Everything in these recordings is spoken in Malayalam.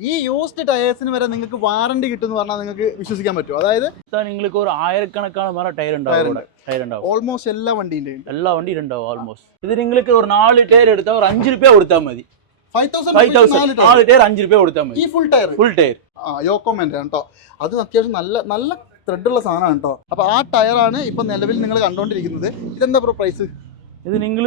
ഈ യൂസ്ഡ് ടയേഴ്സിന് വരെ നിങ്ങൾക്ക് വാറണ്ടി കിട്ടും എന്ന് പറഞ്ഞാൽ നിങ്ങൾക്ക് വിശ്വസിക്കാൻ പറ്റും. അതായത് നിങ്ങൾക്ക് ഒരു ആയിരക്കണക്കാണ് വേറെ ടയർ ഉണ്ടാവും ടയർ ഉണ്ടാവും ഓൾമോസ്റ്റ് എല്ലാ വണ്ടിയിലും എല്ലാ വണ്ടിയിലും ഉണ്ടാവും ഓൾമോസ്റ്റ് ഇത് നിങ്ങൾക്ക് ഒരു നാല് ടയർ എടുത്താൽ ഒരു അഞ്ച് രൂപ കൊടുത്താൽ മതി. നാല് ടയർ അഞ്ച് രൂപ കൊടുത്താൽ മതി. ഈ ഫുൾ ടയർ ഫുൾ ടയർ യോക്കോമെന്റ് കേട്ടോ അത് അത്യാവശ്യം നല്ല നല്ല ത്രെഡുള്ള സാധനമാണ് കേട്ടോ അപ്പോൾ ആ ടയറാണ് ഇപ്പം നിലവിൽ നിങ്ങൾ കണ്ടുകൊണ്ടിരിക്കുന്നത് ഇതെന്താ പ്രൈസ് ഇത് നിങ്ങൾ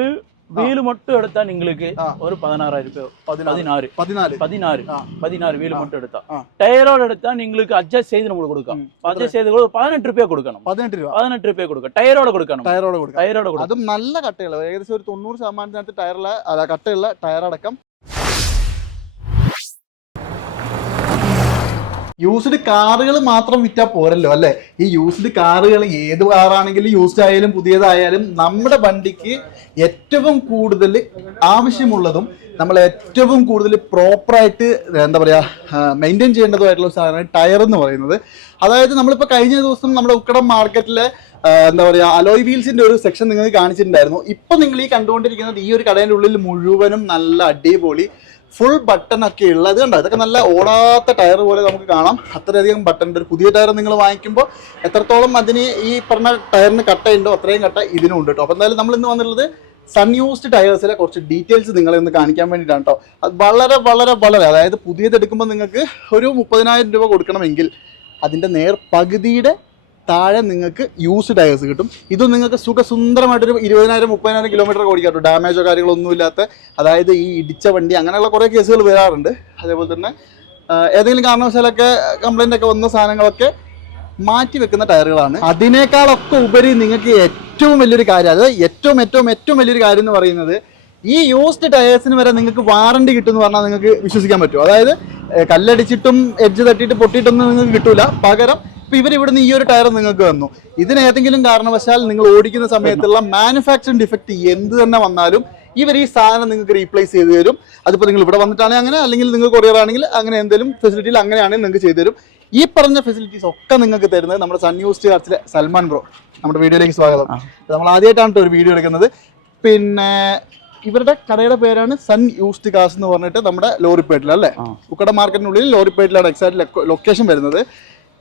വീല് மட்டும் എടുത്താൽ നിങ്ങൾക്ക് ആ. ഒരു പതിനാറായിരം രൂപ പതിനാറ് പതിനാല് பதினாறு ஆ. பதினாறு வீல் மட்டும் எடுத்தா ஆ. டயரோட எடுத்தா നിങ്ങൾക്ക് അഡ്ജസ്റ്റ് ചെയ്ത് നമ്മൾ കൊടുക്കാം ഉം. അഡ്ജസ്റ്റ് ചെയ്ത് കൊടുക്കും പതിനെട്ട് രൂപ കൊടുക്കണം പതിനെട്ട് രൂപ പതിനെട്ട് രൂപ കൊടുക്കാം ടയറോടെ കൊടുക്കണം ടയറോട് കൊടുക്കാം ടയറോടെ കൊടുക്കണം അതും നല്ല കട്ടയുള്ള ഏകദേശം ഒരു തൊണ്ണൂറ് ശതമാനത്തിനകത്ത് ടയറുള്ള അല്ല കട്ടയുള്ള ടയറടക്കം യൂസ്ഡ് കാറുകൾ മാത്രം വിറ്റാൽ പോരല്ലോ അല്ലേ? ഈ യൂസ്ഡ് കാറുകൾ ഏത് കാറാണെങ്കിലും യൂസ്ഡ് ആയാലും പുതിയതായാലും നമ്മുടെ വണ്ടിക്ക് ഏറ്റവും കൂടുതൽ ആവശ്യമുള്ളതും നമ്മൾ ഏറ്റവും കൂടുതൽ പ്രോപ്പറായിട്ട് എന്താ പറയുക മെയിന്റെയിൻ ചെയ്യേണ്ടതുമായിട്ടുള്ള സാധനം സാധനമാണ് ടയർ എന്ന് പറയുന്നത്. അതായത് നമ്മളിപ്പോൾ കഴിഞ്ഞ ദിവസം നമ്മുടെ ഉക്കടം മാർക്കറ്റിലെ എന്താ പറയുക അലോയ് വീൽസിന്റെ ഒരു സെക്ഷൻ നിങ്ങൾക്ക് കാണിച്ചിട്ടുണ്ടായിരുന്നു. ഇപ്പം നിങ്ങൾ ഈ കണ്ടുകൊണ്ടിരിക്കുന്നത് ഈ ഒരു കടയുടെ ഉള്ളിൽ മുഴുവനും നല്ല അടിപൊളി ഫുൾ ബട്ടൺ ഒക്കെ ഉള്ള ഇത് കണ്ടോ? ഇതൊക്കെ നല്ല ഓടാത്ത ടയർ പോലെ നമുക്ക് കാണാം. അത്രയധികം ബട്ടൺ ഒരു പുതിയ ടയർ നിങ്ങൾ വാങ്ങിക്കുമ്പോൾ എത്രത്തോളം അതിന് ഈ പറഞ്ഞ ടയറിന് കട്ടയുണ്ടോ അത്രയും കട്ട ഇതിനും ഉണ്ട് കേട്ടോ അപ്പോൾ എന്തായാലും നമ്മൾ ഇന്ന് വന്നിട്ടുള്ളത് സൺ യൂസ്ഡ് ടയേഴ്സിലെ കുറച്ച് ഡീറ്റെയിൽസ് നിങ്ങളെ ഒന്ന് കാണിക്കാൻ വേണ്ടിയിട്ടാണ് കേട്ടോ അത് വളരെ വളരെ വളരെ അതായത് പുതിയത് എടുക്കുമ്പോൾ നിങ്ങൾക്ക് ഒരു മുപ്പതിനായിരം രൂപ കൊടുക്കണമെങ്കിൽ അതിന്റെ നേർ പകുതിയുടെ താഴെ നിങ്ങൾക്ക് യൂസ് ടയേഴ്സ് കിട്ടും. ഇത് നിങ്ങൾക്ക് സുഖസുന്ദരമായിട്ടൊരു ഇരുപതിനായിരം മുപ്പതിനായിരം കിലോമീറ്റർ ഓടിക്കാം കേട്ടോ ഡാമേജോ കാര്യങ്ങളോ ഒന്നുമില്ലാത്ത അതായത് ഈ ഇടിച്ച വണ്ടി അങ്ങനെയുള്ള കുറേ കേസുകൾ വരാറുണ്ട്. അതേപോലെ തന്നെ ഏതെങ്കിലും കാരണവശാലൊക്കെ കംപ്ലൈന്റ് ഒക്കെ വന്ന സാധനങ്ങളൊക്കെ മാറ്റി വെക്കുന്ന ടയറുകളാണ്. അതിനേക്കാളൊക്കെ ഉപരി നിങ്ങൾക്ക് ഏറ്റവും വലിയൊരു കാര്യം അതായത് ഏറ്റവും ഏറ്റവും ഏറ്റവും വലിയൊരു കാര്യം എന്ന് പറയുന്നത് ഈ യൂസ്ഡ് ടയേഴ്സിന് വരെ നിങ്ങൾക്ക് വാറണ്ടി കിട്ടുമെന്ന് പറഞ്ഞാൽ നിങ്ങൾക്ക് വിശ്വസിക്കാൻ പറ്റും. അതായത് കല്ലടിച്ചിട്ടും എഡ്ജ് തട്ടിയിട്ട് പൊട്ടിയിട്ടൊന്നും നിങ്ങൾക്ക് കിട്ടൂല. പകരം ഇപ്പൊ ഇവർ ഇവിടുന്ന് ഈ ഒരു ടയർ നിങ്ങൾക്ക് തന്നു. ഇതിന് ഏതെങ്കിലും കാരണവശാൽ നിങ്ങൾ ഓടിക്കുന്ന സമയത്തുള്ള മാനുഫാക്ചറിങ് ഡിഫക്റ്റ് എന്ത് തന്നെ വന്നാലും ഇവർ ഈ സാധനം നിങ്ങൾക്ക് റീപ്ലേസ് ചെയ്തു തരും. അതിപ്പോൾ നിങ്ങൾ ഇവിടെ വന്നിട്ടാണെങ്കിൽ അങ്ങനെ അല്ലെങ്കിൽ നിങ്ങൾ കൊറിയർ ആണെങ്കിൽ അങ്ങനെ എന്തെങ്കിലും ഫെസിലിറ്റിയിൽ അങ്ങനെയാണെങ്കിൽ നിങ്ങൾക്ക് ചെയ്തു തരും. ഈ പറഞ്ഞ ഫെസിലിറ്റീസ് ഒക്കെ നിങ്ങൾക്ക് തരുന്നത് നമ്മുടെ സൺ യൂസ്റ്റ് കാർസിലെ സൽമാൻ ബ്രോ. നമ്മുടെ വീഡിയോയിലേക്ക് സ്വാഗതം. നമ്മൾ ആദ്യമായിട്ടാണ് ഒരു വീഡിയോ എടുക്കുന്നത്. പിന്നെ ഇവരുടെ കടയുടെ പേരാണ് സൺ യൂസ്ഡ് കാസ് എന്ന് പറഞ്ഞിട്ട് നമ്മുടെ ലോറിപ്പേട്ടിൽ അല്ലേ? കുക്കട മാർക്കറ്റിനുള്ളിൽ ലോറിപ്പേട്ടിലാണ് എക്സാക്ട് ലൊക്കേഷൻ വരുന്നത്.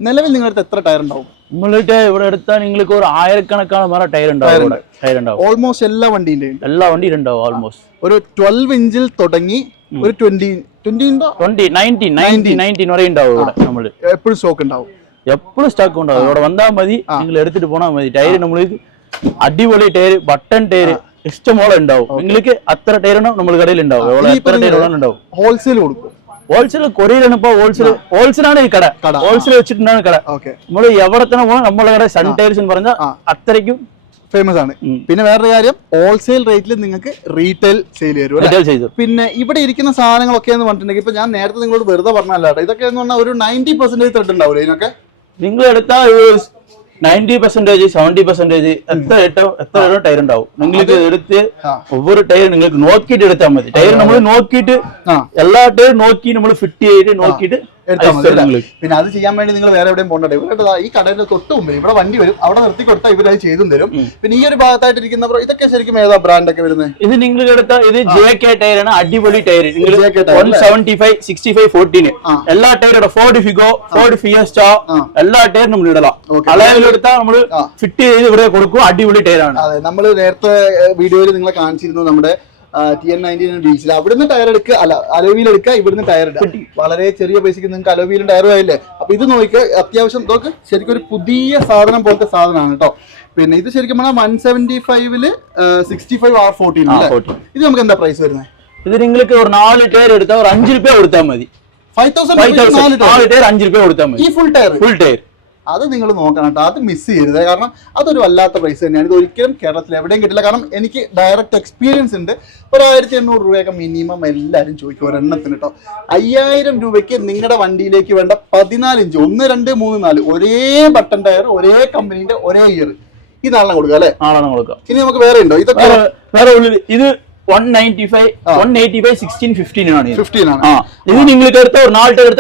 നിലവിൽ നിങ്ങളുടെ എത്ര ടയർ ഉണ്ടാവും? നമ്മളിട്ട് ഇവിടെ എടുത്താൽ നിങ്ങൾക്ക് ഒരു ആയിരക്കണക്കാണ് വേറെ ടയർ ഉണ്ടാവും ടയർ ഉണ്ടാവും. ഓൾമോസ്റ്റ് എല്ലാ വണ്ടിയിലും എല്ലാ വണ്ടിയിലും ഉണ്ടാവും ഓൾമോസ്റ്റ് ഒരു ട്വൽവ് ഇഞ്ചിൽ തുടങ്ങി ഒരു twenty twenty twenty nineteen nineteen nineteen വരെ ഉണ്ടാവും ഇവിടെ നമ്മൾ എപ്പോഴും സ്റ്റോക്ക് ഉണ്ടാവും. എപ്പോഴും സ്റ്റോക്ക് ഉണ്ടാവും. ഇവിടെ വന്നാൽ മതി നിങ്ങൾ എടുത്തിട്ട് പോണാൽ മതി. ടയർ നമ്മൾക്ക് അടിപൊളി ടയർ ബട്ടൺ ടയർ ഇഷ്ടംപോലെ ഉണ്ടാവും. നിങ്ങൾക്ക് അത്ര ടയറാണ് നമ്മൾ കടയിൽ ഉണ്ടാവും എത്ര ടയർ ഉണ്ടാവും ഹോൾസെയിൽ കൊടുക്കും. ഹോൾസെയിൽ കൊറിയലാണ് ഇപ്പൊ ഹോൾസെയിൽ ഹോൾസെയിലാണ് ഈ കട. ഹോൾസെയിൽ വെച്ചിട്ടുണ്ടാണ് കട. ഓക്കെ. നമ്മൾ എവിടെ തന്നെ പോകണം നമ്മളെ കട സൺ ടൈൽസ് എന്ന് പറഞ്ഞാൽ. അത്രയ്ക്കും ഫേമസ് ആണ്. പിന്നെ വേറൊരു കാര്യം ഹോൾസെയിൽ റേറ്റിൽ നിങ്ങൾക്ക് റീറ്റെയിൽ സെയിൽ ചെയ്തു പിന്നെ ഇവിടെ ഇരിക്കുന്ന സാധനങ്ങളൊക്കെ എന്ന് പറഞ്ഞിട്ടുണ്ടെങ്കിൽ ഇപ്പൊ ഞാൻ നേരത്തെ നിങ്ങളോട് വെറുതെ പറഞ്ഞല്ല ഇതൊക്കെ എന്ന് പറഞ്ഞാൽ ഒരു നയന്റി പെർസെന്റേജ് ത്രെഡ് ഉണ്ടാവില്ലേ ഇതിനൊക്കെ? നിങ്ങൾ എടുത്താൽ നയൻറ്റി പെർസെന്റേജ് സെവൻറ്റി പെർസെന്റേജ് എത്ര എട്ടോ എത്ര ഓരോ ടയർ ഉണ്ടാവും നിങ്ങൾക്ക് എടുത്ത് ഒവ്വൊരു ടയർ നിങ്ങൾക്ക് നോക്കിയിട്ട് എടുത്താൽ മതി ടയർ നമ്മൾ നോക്കിയിട്ട് എല്ലാ ടയർ നോക്കി നമ്മൾ ഫിറ്റ് ചെയ്തിട്ട് നോക്കിയിട്ട് എടുത്താൽ മതി? പിന്നെ അത് ചെയ്യാൻ വേണ്ടി നിങ്ങൾ വേറെ എവിടെയും പോകണ്ട. ഇവരുടെ ഈ കടയുടെ തൊട്ട് മുമ്പിൽ ഇവിടെ വണ്ടി വരും. അവിടെ നിർത്തി കൊടുത്താൽ ഇവരത് ചെയ്തും തരും. പിന്നെ ഈ ഒരു ഭാഗത്തായിട്ട് ഇരിക്കുന്ന ബ്രോ ഇതൊക്കെ ശരിക്കും ഏതാ ബ്രാൻഡ് ഒക്കെ വരുന്നത് ഇത് നിങ്ങൾ എടുത്ത ഇത് ജെ കെ ടയർ ആണ് അടിപൊളി tyre one seventy five sixty five fourteen. എല്ലാ ടയറും ഫോർഡ് ഫിഗോ ഫോർഡ് ഫിയസ്റ്റ. എല്ലാ ടയറും നമ്മൾ ഇടലാം. എടുത്താൽ അളവിലെടുത്താൽ നമ്മൾ. ഫിറ്റ് ചെയ്ത് ഇവിടെ കൊടുക്കും അടിപൊളി ടയറാണ് അതെ നമ്മൾ നേരത്തെ വീഡിയോയിൽ നിങ്ങളെ കാണിച്ചിരുന്നു നമ്മുടെ ടി എൻ നയന്റീൻ ബീച്ചിൽ അവിടുന്ന് ടയർ എടുക്കുക അല്ല അലോവിയിൽ എടുക്കുക ഇവിടുന്ന് ടയർ എടുക്കുക വളരെ ചെറിയ പൈസക്ക് നിങ്ങൾക്ക് അലോവിയിലും ടയർ ആയില്ലേ? അപ്പൊ ഇത് നോക്കി അത്യാവശ്യം നോക്ക് ശരിക്കും ഒരു പുതിയ സാധനം പോലത്തെ സാധനമാണ് കേട്ടോ പിന്നെ ഇത് ശരിക്കും പറഞ്ഞാൽ വൺ സെവന്റി ഫൈവിൽ സിക്സ്റ്റി ഫൈവ് ആർ ഫോർട്ടീൻ ആ, അല്ലേ? 14. ഇത് നമുക്ക് എന്താ പ്രൈസ് വരുന്നത്? ഇത് നിങ്ങൾക്ക് ഒരു നാല് ടയർ എടുത്താൽ ഒരു അഞ്ച് രൂപ കൊടുത്താൽ മതി. ഫൈവ് തൗസൻഡ് നാല് ടയർ അഞ്ച് രൂപ കൊടുത്താൽ മതി. ഈ ഫുൾ ടയർ ഫുൾ ടയർ അത് നിങ്ങൾ നോക്കണം കേട്ടോ. അത് മിസ് ചെയ്യരുത്. കാരണം അതൊരു വല്ലാത്ത പ്രൈസ് തന്നെയാണ്. ഇത് ഒരിക്കലും കേരളത്തിൽ എവിടെയും കിട്ടില്ല. കാരണം എനിക്ക് ഡയറക്റ്റ് എക്സ്പീരിയൻസ് ഉണ്ട്. ഒരു ആയിരത്തി എണ്ണൂറ് രൂപയൊക്കെ മിനിമം എല്ലാവരും ചോദിക്കും ഒരെണ്ണത്തിന് കേട്ടോ. അയ്യായിരം രൂപയ്ക്ക് നിങ്ങളുടെ വണ്ടിയിലേക്ക് വേണ്ട പതിനാല് ഇഞ്ച് ഒന്ന് രണ്ട് മൂന്ന് നാല് ഒരേ ബട്ടൺ ടയർ ഒരേ കമ്പനീന്റെ ഒരേ ഇയർ ഈ നാളെ കൊടുക്കുക അല്ലേ? നാളെ കൊടുക്കുക. ഇനി നമുക്ക് വേറെ ഉണ്ടോ? ഇതൊക്കെ വേറെ ഉള്ളിൽ ഇത് one ninety five one eighty five sixteen fifteen ആണ് ഇത്. ഫിഫ്റ്റീൻ ആണ്. ആ. ഇത് നിങ്ങൾക്ക് എടുത്ത ഒരു നാല് ടയർ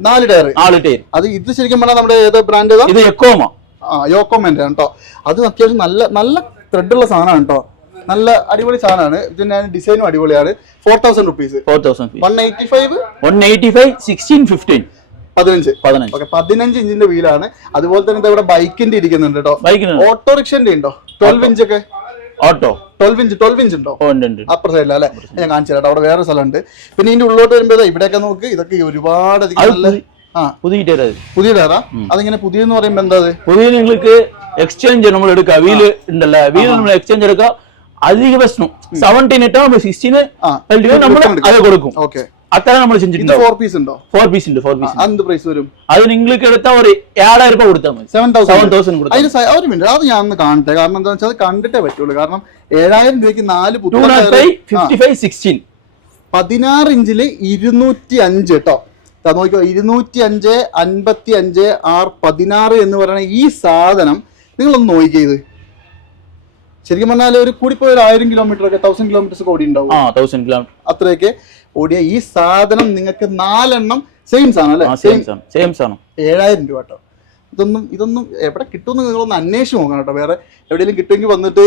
നാല് ടയർ. നാല് ടയർ. അത് ഇത് ശരിക്കും പറഞ്ഞാൽ നമ്മുടെ ഏത് ബ്രാൻഡ് ഇത് എക്കോമ ആ യോക്കോമെന്റ് കേട്ടോ അത് അത്യാവശ്യം നല്ല നല്ല ത്രെഡുള്ള സാധനമാണ് കേട്ടോ നല്ല അടിപൊളി സാധനമാണ്. ഇതിന്റെ ഡിസൈനും അടിപൊളിയാണ്. Four thousand rupees four thousand one eighty five one eighty five sixteen fifteen പതിനഞ്ച്. പതിനഞ്ച്. ഓക്കെ പതിനഞ്ച് ഇഞ്ചിന്റെ വീലാണ് അതുപോലെ തന്നെ ഇവിടെ ബൈക്കിന്റെ ഇരിക്കുന്നുണ്ട് കേട്ടോ ബൈക്കിന് ഓട്ടോറിക്ഷന്റെ ഉണ്ടോ? ട്വൽവ് ഇഞ്ച് ഒക്കെ? Auto twelve inch twelve inch ഉണ്ടോ? അപ്പുറ സൈഡിൽ അല്ലെ? ഞാൻ കാണിച്ചു തരാം അവിടെ വേറെ സ്ഥലമുണ്ട്. പിന്നെ ഇതിന്റെ ഉള്ളോട്ട് വരുമ്പോ ദാ ഇവിടെയൊക്കെ നോക്ക്. ഇതൊക്കെ ഒരുപാട് പുതിയ ടയർ പുതിയ ടയറാ അതിങ്ങനെ പുതിയെന്ന് പറയുമ്പോ എന്താ പുതിയ നിങ്ങൾക്ക് എക്സ്ചേഞ്ച് നമ്മൾ എടുക്കാം. വീൽ ഉണ്ടല്ലോ. വീൽ നമ്മൾ എക്സ്ചേഞ്ച് എടുക്കാം. അധിക പ്രശ്നം. സെവന്റീൻ ഇട്ടാ സിക്സ്റ്റീന് നമ്മൾ അത് കൊടുക്കും. ഓക്കെ. അത്ര നമ്മൾ ഫോർ പീസ് ഉണ്ടോ? ഫോർ പീസ് ഉണ്ട് ഫോർ പീസ് എന്ത് പ്രൈസ് വരും? അത് നിങ്ങൾക്ക് എടുത്താൽ ഒരു ഏഴായിരം രൂപ കൊടുത്താൽ മതി. സെവൻ തൗസൻഡ് തൗസൻഡ് കൊടുത്താൽ അതിന് സ- ഒരു മിനിറ്റ് അത് ഞാൻ ഒന്ന് കാണട്ടെ. കാരണം എന്താ വെച്ചാൽ കണ്ടിട്ടേ പറ്റുള്ളൂ. കാരണം ഏഴായിരം രൂപയ്ക്ക് നാല് ഫിഫ്റ്റി ഫൈവ് സിക്സ്റ്റീൻ പതിനാറ് ഇഞ്ചിൽ ഇരുന്നൂറ്റി അഞ്ച് കേട്ടോ നോക്കിയോ ഇരുന്നൂറ്റി അഞ്ച് അൻപത്തി അഞ്ച് ആർ പതിനാറ് എന്ന് പറയുന്ന ഈ സാധനം നിങ്ങളൊന്ന് നോക്കിക്കേ ഇത്. ശരിക്കും പറഞ്ഞാൽ ഒരു കൂടിപ്പോയ ഒരു ആയിരം കിലോമീറ്റർ ഒക്കെ തൗസൻഡ് കിലോമീറ്റേഴ്സ് ഒക്കെ ഓടി ഉണ്ടാവും അത്രയൊക്കെ. ഓടിയ ഈ സാധനം നിങ്ങൾക്ക് നാലെണ്ണം സെയിം സാധനം അല്ലേ? സെയിം സെയിം സാധനം ഏഴായിരം രൂപ കേട്ടോ. ഇതൊന്നും ഇതൊന്നും എവിടെ കിട്ടുമെന്ന് നിങ്ങളൊന്ന് അന്വേഷിച്ച് നോക്കണം കേട്ടോ. വേറെ എവിടെയെങ്കിലും കിട്ടുമെങ്കിൽ വന്നിട്ട്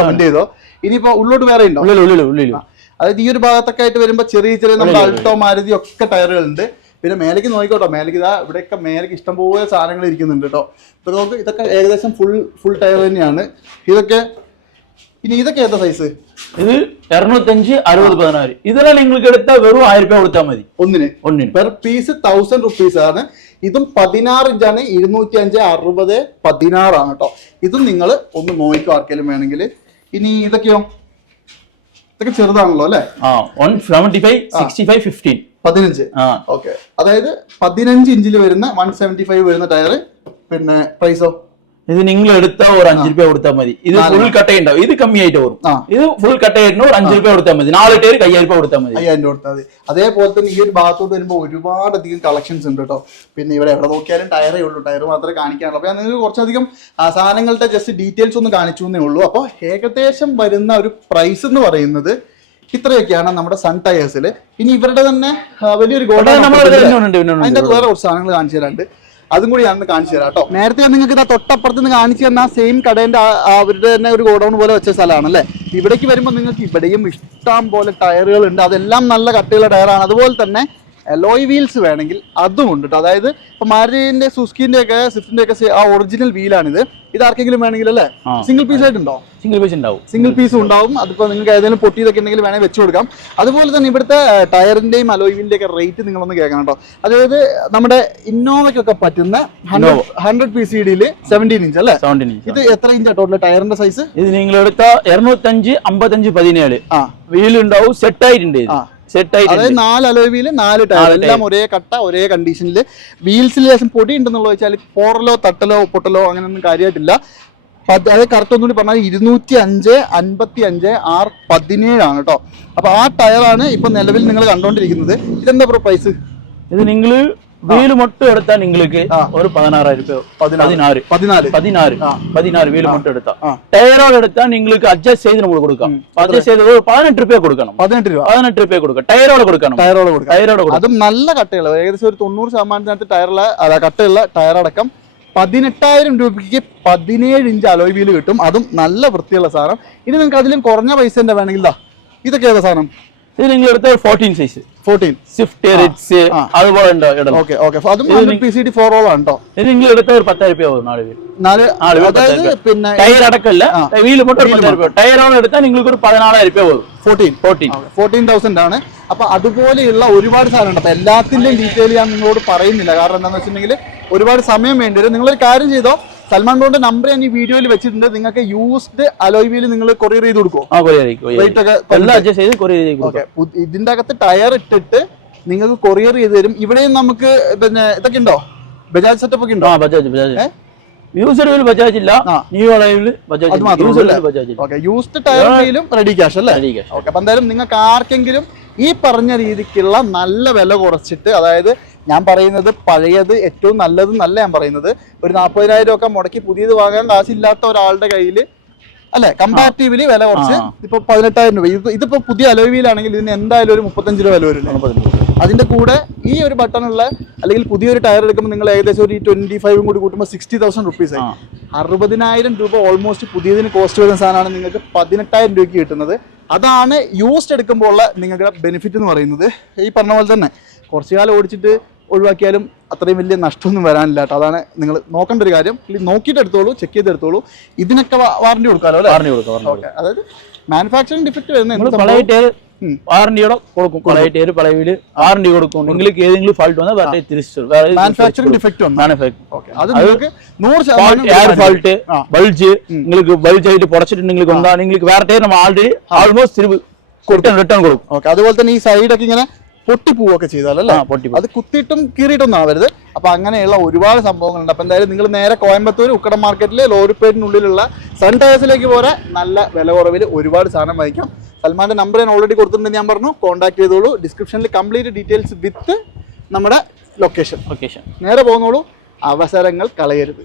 കമന്റ് ചെയ്തോ. ഇനിയിപ്പോ ഉള്ളോട്ട് വേറെ ഉണ്ടോ? അതായത് ഈ ഒരു ഭാഗത്തൊക്കെ ആയിട്ട് വരുമ്പോൾ ചെറിയ ചെറിയ നമ്മുടെ അൾട്ടോ മാരുതി ഒക്കെ ടയറുകളുണ്ട് പിന്നെ മേലേക്ക് നോക്കിക്കോട്ടോ. മേലേക്ക് ഇതാ ഇവിടെയൊക്കെ മേലേക്ക് ഇഷ്ടംപോലെ സാധനങ്ങൾ ഇരിക്കുന്നുണ്ട് കേട്ടോ. ഇപ്പൊ നമുക്ക് ഇതൊക്കെ ഏകദേശം ഫുൾ ഫുൾ ടയർ തന്നെയാണ്. ഇതൊക്കെ ഇനി ഇതൊക്കെ ഏതാ സൈസ് ഇത് ഇരുന്നൂറ്റഞ്ച് അറുപത് പതിനാറ് ഇതെല്ലാം നിങ്ങൾക്ക് എടുത്താൽ വെറും ആയിരം രൂപ കൊടുത്താൽ മതി. ഒന്നിന്? ഒന്നിന്. പെർ പീസ് തൗസൻഡ് റുപ്പീസ് ആണ്. ഇതും പതിനാറ് ഇഞ്ചാണ് ഇരുന്നൂറ്റി അഞ്ച് അറുപത് പതിനാറാണ് കേട്ടോ ഇതും നിങ്ങൾ ഒന്ന് നോക്കിക്കോ ആർക്കെങ്കിലും വേണമെങ്കിൽ ഇനി ഇതൊക്കെയോ? ഇതൊക്കെ ചെറുതാണല്ലോ അല്ലേ? ആ one seventy five sixty five fifteen പതിനഞ്ച്? ആ. ഓക്കെ അതായത് പതിനഞ്ച് ഇഞ്ചിൽ വരുന്ന വൺ സെവന്റി ഫൈവ് വരുന്ന ടയർ പിന്നെ പ്രൈസോ ഇത് നിങ്ങൾ എടുത്താൽ ഒരു അഞ്ചു രൂപ കൊടുത്താൽ മതി. ഇത് ഫുൾ കട്ട ഉണ്ടാവും. ഇത് കമ്മി ആയിട്ട് വരും ഇത് ഫുൾ കട്ട ആയിട്ട് ഒരു അഞ്ചു രൂപ കൊടുത്താൽ മതി. നാല് പേര് കയ്യായിരം രൂപ കൊടുത്താൽ മതി. അയ്യായിരം രൂപ കൊടുത്താൽ മതി. അതേപോലെ തന്നെ ഈ ഒരു ഭാഗത്തോട്ട് വരുമ്പോൾ ഒരുപാട് അധികം കളക്ഷൻസ് ഉണ്ട് കേട്ടോ പിന്നെ ഇവിടെ എവിടെ നോക്കിയാലും ടയറേ ഉള്ളൂ. ടയർ മാത്രമേ കാണിക്കാനുള്ളൂ. അപ്പോൾ ഞാൻ നിങ്ങൾക്ക് കുറച്ചധികം സാധനങ്ങളുടെ ജസ്റ്റ് ഡീറ്റെയിൽസ് ഒന്ന് കാണിച്ചു എന്നേ ഉള്ളൂ. അപ്പോൾ ഏകദേശം വരുന്ന ഒരു പ്രൈസ് എന്ന് പറയുന്നത് ഇത്രയൊക്കെയാണ് നമ്മുടെ സൺ ടയേഴ്സിൽ ഇനി ഇവരുടെ തന്നെ വലിയൊരു ഗോഡൗൺ. അതിന്റെ വേറെ കുറച്ച് സാധനങ്ങൾ കാണിച്ചു തരാണ്ട്. അതും കൂടി ഞാൻ കാണിച്ചു തരാം കേട്ടോ. നേരത്തെ നിങ്ങൾക്ക് ഇതാ തൊട്ടപ്പുറത്ത് നിന്ന് കാണിച്ചു തന്ന സെയിം കടേന്റെ അവരുടെ തന്നെ ഒരു ഗോഡൗൺ പോലെ വെച്ച സ്ഥലമാണ് അല്ലേ ഇവിടേക്ക് വരുമ്പോൾ നിങ്ങൾക്ക് ഇവിടെയും ഇഷ്ടം പോലെ ടയറുകൾ ഉണ്ട് അതെല്ലാം നല്ല കട്ടിയുള്ള ടയറാണ്. അതുപോലെ തന്നെ അലോയ് വീൽസ് വേണമെങ്കിൽ അതും ഉണ്ട് കേട്ടോ അതായത് ഇപ്പൊ മാരുതിന്റെ സുസ്കിന്റെ ഒക്കെ സ്വിഫ്റ്റിന്റെ ഒക്കെ ആ ഒറിജിനൽ വീലാണിത് ഇത് ആർക്കെങ്കിലും വേണമെങ്കിൽ അല്ലേ? സിംഗിൾ പീസ് ആയിട്ടുണ്ടോ? സിംഗിൾ പീസ് ഉണ്ടാവും. സിംഗിൾ പീസ് ഉണ്ടാവും. അതിപ്പോ നിങ്ങൾക്ക് ഏതെങ്കിലും പൊട്ടിയതൊക്കെ ഉണ്ടെങ്കിൽ വേണേൽ വെച്ച് കൊടുക്കാം. അതുപോലെ തന്നെ ഇവിടുത്തെ ടയറിന്റെയും അലോയിവിന്റെ ഒക്കെ റേറ്റ് നിങ്ങളൊന്ന് കേൾക്കണം കേട്ടോ അതായത് നമ്മുടെ ഇന്നോവയ്ക്കൊക്കെ പറ്റുന്ന ഹൺഡ്രഡ് പി സി ഡിയിൽ സെവന്റീൻ ഇഞ്ച് അല്ലേ? സെവന്റീൻ ഇഞ്ച് ഇത് എത്ര ഇഞ്ചാ ടോട്ടൽ ടയറിന്റെ സൈസ് ഇത് നിങ്ങൾ എടുത്ത ഇരുന്നൂറ്റഞ്ച് അമ്പത്തഞ്ച് പതിനേഴ്. ആ. വീലുണ്ടാവും സെറ്റ് ആയിട്ടുണ്ട് ആ. സെറ്റ് ആയിട്ടുണ്ട് അതായത് നാല് അലോയിവിൽ നാല് ടയർ എല്ലാം ഒരേ കട്ട ഒരേ കണ്ടീഷനിൽ വീൽസിൽ ലേശം പൊടി ഉണ്ടെന്നുള്ള വെച്ചാൽ പോറലോ തട്ടലോ പൊട്ടലോ അങ്ങനെയൊന്നും കാര്യമായിട്ടില്ല. അതായത് അത് കറക്റ്റ് ഒന്നുകൂടി പറഞ്ഞാൽ ഇരുന്നൂറ്റി അഞ്ച് അൻപത്തി അഞ്ച് ആർ പതിനേഴാണ് കേട്ടോ. അപ്പൊ ആ ടയറാണ് ഇപ്പൊ നിലവിൽ നിങ്ങൾ കണ്ടോണ്ടിരിക്കുന്നത്. ഇതെന്താ പ്രൈസ് ഇത് നിങ്ങൾ വീൽ മൊട്ടം എടുത്താൽ നിങ്ങൾക്ക് ആ. ഒരു പതിനാറായിരം രൂപ പതിനാറ്. പതിനാറ് പതിനാല് പതിനാറ് പതിനാറ് വീൽ മൊട്ടം എടുത്താൽ ആ. ടയറോട് എടുത്താൽ നിങ്ങൾക്ക് അഡ്ജസ്റ്റ് ചെയ്ത് നമ്മൾ കൊടുക്കാം അഡ്ജസ്റ്റ് ചെയ്ത് ഒരു പതിനെട്ട് രൂപ കൊടുക്കണം പതിനെട്ട് രൂപ പതിനെട്ട് രൂപ കൊടുക്കാം ടയറോട് കൊടുക്കണം ടയറോട് കൊടുക്കാം ടയറോട് കൊടുക്കണം അതും നല്ല കട്ടയുള്ള ഏകദേശം ഒരു തൊണ്ണൂറ് ശതമാനത്തിനകത്ത് ടയറുള്ള അല്ല കട്ടയുള്ള ടയർ അടക്കം പതിനെട്ടായിരം രൂപയ്ക്ക് പതിനേഴ് ഇഞ്ച് അലോയ് വീൽ കിട്ടും. അതും നല്ല വൃത്തിയുള്ള സാധനം. ഇനി നിങ്ങൾക്ക് അതിലും കുറഞ്ഞ പൈസന്റെ വേണമെങ്കിൽ ദാ. ഇതൊക്കെ ഏതാ സാധനം? ഇത് നിങ്ങൾ എടുത്ത fourteen size fourteen Swift Ritz. അതുപോലെ ഉണ്ടോ ഇടണം. ഓക്കെ ഓക്കെ അതും P C D four hole ആണ് കേട്ടോ ഇത് നിങ്ങൾ എടുത്ത ഒരു പത്തായിരം രൂപ ആവും നാല് നാല് ആൾ പിന്നെ ടയർ അടക്കല്ല. വീൽ മൊത്തം പത്തായിരം രൂപ ടയറോട് എടുത്താൽ നിങ്ങൾക്ക് ഒരു പതിനാലായിരം രൂപ വരും ഫോർട്ടീൻ ഫോർട്ടീൻ ഫോർട്ടീൻ തൗസൻഡ് ആണ്. അപ്പൊ അതുപോലെയുള്ള ഒരുപാട് സാധനമുണ്ട് അപ്പൊ എല്ലാത്തിന്റെയും ഡീറ്റെയിൽ ഞാൻ നിങ്ങളോട് പറയുന്നില്ല. കാരണം എന്താണെന്ന് വെച്ചിട്ടുണ്ടെങ്കിൽ ഒരുപാട് സമയം വേണ്ടി വരും. നിങ്ങളൊരു കാര്യം ചെയ്തോ? സൽമാൻ ബ്രോന്റെ നമ്പർ ഞാൻ ഈ വീഡിയോയിൽ വെച്ചിട്ടുണ്ട്. നിങ്ങൾക്ക് യൂസ്ഡ് അലോയ് വീൽ നിങ്ങൾ കൊറിയർ ചെയ്ത് കൊടുക്കാം. ഇതിന്റെ അകത്ത് ടയർ ഇട്ടിട്ട് നിങ്ങൾക്ക് കൊറിയർ ചെയ്ത് തരും. ഇവിടെയും നമുക്ക് പിന്നെ ഇതൊക്കെ ഉണ്ടോ? ബജാജ് സെറ്റപ്പ് ഒക്കെ ഉണ്ടോ? ബജാജ് ബജാജ് വീൽ ബജാജ് ഇല്ല. New Bajaj okay used tyre വീലും ready cash അല്ലേ. ഓക്കെ അപ്പൊ എന്തായാലും നിങ്ങൾക്ക് ആർക്കെങ്കിലും ഈ പറഞ്ഞ രീതിക്കുള്ള നല്ല വില കുറച്ചിട്ട് അതായത് ഞാൻ പറയുന്നത് പഴയത് ഏറ്റവും നല്ലത് നല്ല ഞാൻ പറയുന്നത്. ഒരു നാൽപ്പതിനായിരം ഒക്കെ മുടക്കി പുതിയത് വാങ്ങാൻ കാശില്ലാത്ത ഒരാളുടെ കയ്യിൽ അല്ലെ കമ്പാരിറ്റീവ്ലി വില കുറച്ച്. ഇപ്പൊ പതിനെട്ടായിരം രൂപ. ഇത് ഇതിപ്പോ പുതിയ അലോവിയിലാണെങ്കിൽ ഇതിന് എന്തായാലും ഒരു മുപ്പത്തഞ്ച് രൂപ വില വരും അതിന്റെ കൂടെ ഈ ഒരു ബട്ടണുള്ള അല്ലെങ്കിൽ പുതിയൊരു ടയർ എടുക്കുമ്പോൾ നിങ്ങൾ ഏകദേശം ഒരു ട്വന്റി ഫൈവും കൂടി കൂട്ടുമ്പോൾ സിക്സ്റ്റി തൗസൻഡ് റുപ്പീസ് ആയി. അറുപതിനായിരം രൂപ ഓൾമോസ്റ്റ് പുതിയതിന് കോസ്റ്റ് വരുന്ന സാധനമാണ് നിങ്ങൾക്ക് പതിനെട്ടായിരം രൂപയ്ക്ക് കിട്ടുന്നത്. അതാണ് യൂസ്ഡ് എടുക്കുമ്പോൾ ഉള്ള നിങ്ങളുടെ ബെനിഫിറ്റ് എന്ന് പറയുന്നത്. ഈ പറഞ്ഞ പോലെ തന്നെ കുറച്ചു കാലം ഓടിച്ചിട്ട് ഒഴിവാക്കിയാലും അത്രയും വലിയ നഷ്ടമൊന്നും വരാനില്ല കേട്ടോ. അതാണ് നിങ്ങൾ നോക്കേണ്ട ഒരു കാര്യം. നോക്കിയിട്ട് എടുത്തോളൂ ചെക്ക് ചെയ്ത് എടുത്തോളൂ. ഇതിനൊക്കെ വാറണ്ടി കൊടുക്കാമല്ലോ അല്ലേ? വാറണ്ടി കൊടുക്കാം ഓക്കെ അതായത് മാനുഫാക്ചറിങ് ഡിഫക്റ്റ് വരുന്ന വാറണ്ടിയോടെ കൊടുക്കും. പഴയ ടയർ പഴയ വാറണ്ടി കൊടുക്കും. നിങ്ങൾക്ക് ഏതെങ്കിലും ഫാൾട്ട് വന്നാൽ വേറെ തിരിച്ചു മാനുഫാക്ചറിംഗ് ഡിഫക്റ്റ് ശതമാനം എയർ ഫാൾട്ട് ബൾജ് നിങ്ങൾക്ക് ബൾജ് ആയിട്ട് പൊടച്ചിട്ട് നിങ്ങൾക്ക് നിങ്ങൾക്ക് വേറെ ടയർ നമ്മൾ ആൾറെഡി ആൾമോസ്റ്റ് തിരിവ് റിട്ടേൺ റിട്ടേൺ കൊടുക്കും. ഓക്കെ അതുപോലെ തന്നെ ഈ സൈഡ് ഒക്കെ ഇങ്ങനെ പൊട്ടിപ്പോവൊക്കെ ചെയ്താലല്ലേ? അത് കുത്തിയിട്ടും കീറിയിട്ടൊന്നും ആവരുത്. അപ്പൊ അങ്ങനെയുള്ള ഒരുപാട് സംഭവങ്ങളുണ്ട്. അപ്പൊ എന്തായാലും നിങ്ങൾ നേരെ കോയമ്പത്തൂർ ഉക്കട മാർക്കറ്റിലെ ലോറിപ്പേറ്റിനുള്ളിലുള്ള സൺ ടയേഴ്സിലേക്ക് പോരെ. നല്ല വില കുറവിൽ ഒരുപാട് സാധനം വാങ്ങിക്കാം. സൽമാന്റെ നമ്പർ ഞാൻ ഓൾറെഡി കൊടുത്തിട്ടുണ്ട് ഞാൻ പറഞ്ഞു. കോൺടാക്ട് ചെയ്തോളൂ. ഡിസ്ക്രിപ്ഷനിൽ കംപ്ലീറ്റ് ഡീറ്റെയിൽസ് വിത്ത് നമ്മുടെ ലൊക്കേഷൻ ലൊക്കേഷൻ നേരെ പോകുന്നോളൂ. അവസരങ്ങൾ കളയരുത്.